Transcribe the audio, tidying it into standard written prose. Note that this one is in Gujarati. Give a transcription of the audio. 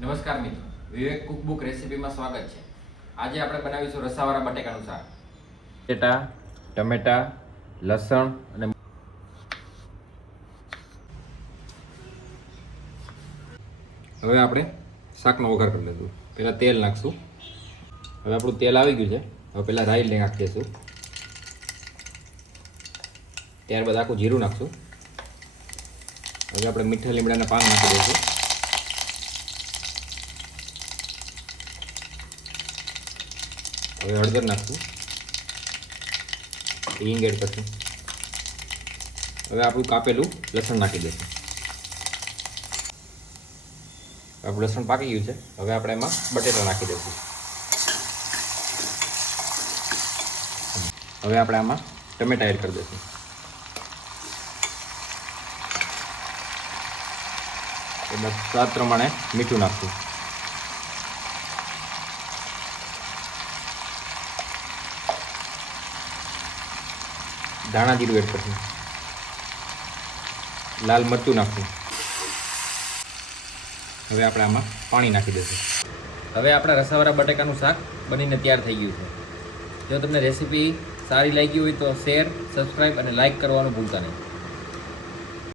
નમસ્કાર મિત્રો, વિવેક કુકબુક રેસીપીમાં સ્વાગત છે. આજે આપણે બનાવીશું રસાવાળા બટેકાનું શાક. બટેટા, ટમેટા, લસણ અને હવે આપણે શાકનો વઘાર કરી લઈશું. પહેલાં તેલ નાખશું. હવે આપણું તેલ આવી ગયું છે. હવે પહેલાં રાઈ નાખી દઈશું. ત્યારબાદ આખું જીરું નાખશું. હવે આપણે મીઠા લીમડાના પાન નાખી દઈશું. હવે હળદર નાખશું. હિંગ એડ કરશું. હવે આપણું કાપેલું લસણ નાખી દઈશું. આપણું લસણ પાકી ગયું છે. હવે આપણે એમાં બટેટા નાખી દઈશું. હવે આપણે આમાં ટમેટા એડ કરી દઈશું. એટલે સ્વાદ પ્રમાણે મીઠું નાખશું. ધાણા જીરું એડ કરશું. લાલ મરચું નાખશું. હવે આપણે આમાં પાણી નાખી દઈશું. હવે આપણા રસાવાળા બટેકાનું શાક બનીને તૈયાર થઈ ગયું છે. જો તમને રેસીપી સારી લાગી હોય તો શેર, સબસ્ક્રાઈબ અને લાઇક કરવાનું ભૂલતા નહીં.